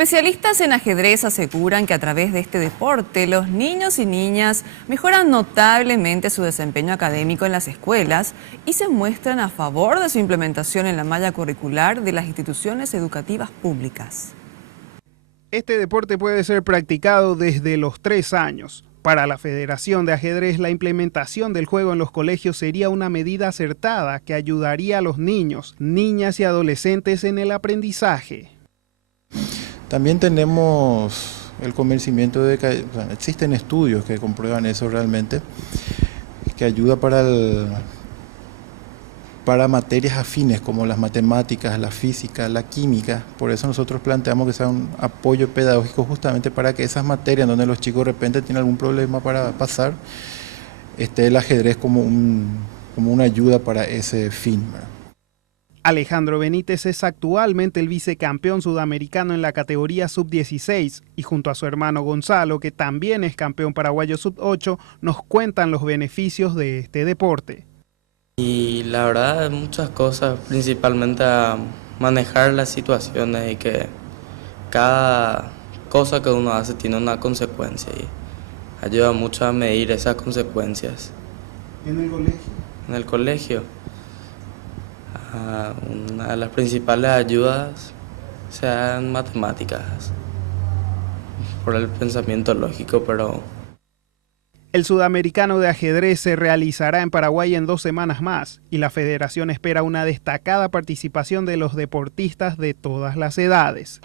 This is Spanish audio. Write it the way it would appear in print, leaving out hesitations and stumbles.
Especialistas en ajedrez aseguran que a través de este deporte los niños y niñas mejoran notablemente su desempeño académico en las escuelas y se muestran a favor de su implementación en la malla curricular de las instituciones educativas públicas. Este deporte puede ser practicado desde los 3 años. Para la Federación de Ajedrez, la implementación del juego en los colegios sería una medida acertada que ayudaría a los niños, niñas y adolescentes en el aprendizaje. También tenemos el convencimiento de que existen estudios que comprueban eso realmente, que ayuda para materias afines como las matemáticas, la física, la química. Por eso nosotros planteamos que sea un apoyo pedagógico justamente para que esas materias donde los chicos de repente tienen algún problema para pasar, esté el ajedrez como una ayuda para ese fin, ¿verdad? Alejandro Benítez es actualmente el vicecampeón sudamericano en la categoría sub-16 y junto a su hermano Gonzalo, que también es campeón paraguayo sub-8, nos cuentan los beneficios de este deporte. Y la verdad, muchas cosas, principalmente a manejar las situaciones y que cada cosa que uno hace tiene una consecuencia y ayuda mucho a medir esas consecuencias. ¿En el colegio? En el colegio, una de las principales ayudas sean matemáticas, por el pensamiento lógico, pero... El sudamericano de ajedrez se realizará en Paraguay en 2 semanas más y la federación espera una destacada participación de los deportistas de todas las edades.